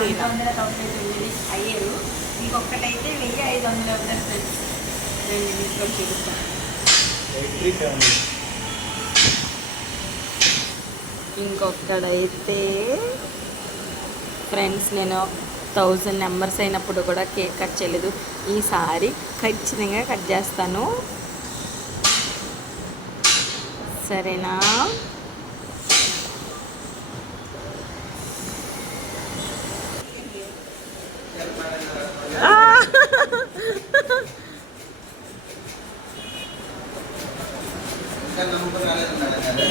999 అయ్యారు. ఇంకొకటైతే 1500 అవుతారు ఫ్రెండ్స్. నేను మీకు చూపిస్తాను. ఇంకొకడైతే ఫ్రెండ్స్ నేను 1000 నెంబర్స్ అయినప్పుడు కూడా కేక్ కట్ చేయలేదు. ఈసారి ఖచ్చితంగా కట్ చేస్తాను, సరేనా?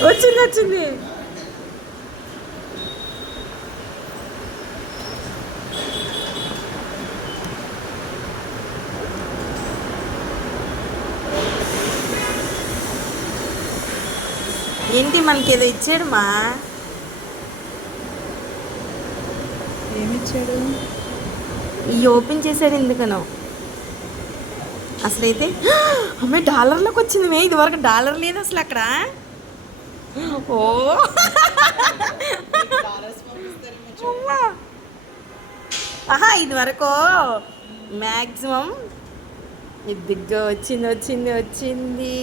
వచ్చింది వచ్చింది. ఏంటి మనకి ఏదో ఇచ్చాడు మా? ఏమిచ్చాడు? ఈ ఓపెన్ చేశాడు ఎందుకనో. అసలైతే అమ్మాయి డాలర్లోకి వచ్చింది మే. ఇది వరకు డాలర్ లేదు అసలు అక్కడ. ఓ ఆహా, ఇది వరకు మ్యాక్సిమం ఇదిగా వచ్చింది వచ్చింది వచ్చింది.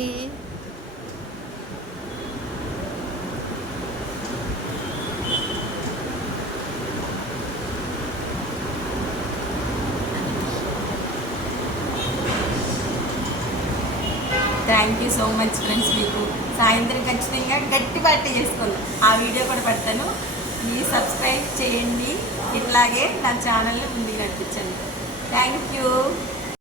Thank you so much friends. మీకు సాయంత్రం ఖచ్చితంగా గట్టి పార్టీ చేసుకుందాం. ఆ వీడియో కూడా పెడతాను. ప్లీజ్ సబ్స్క్రైబ్ చేయండి. ఇట్లాగే నా ఛానల్ని ముందుకు నడిపించండి. Thank you.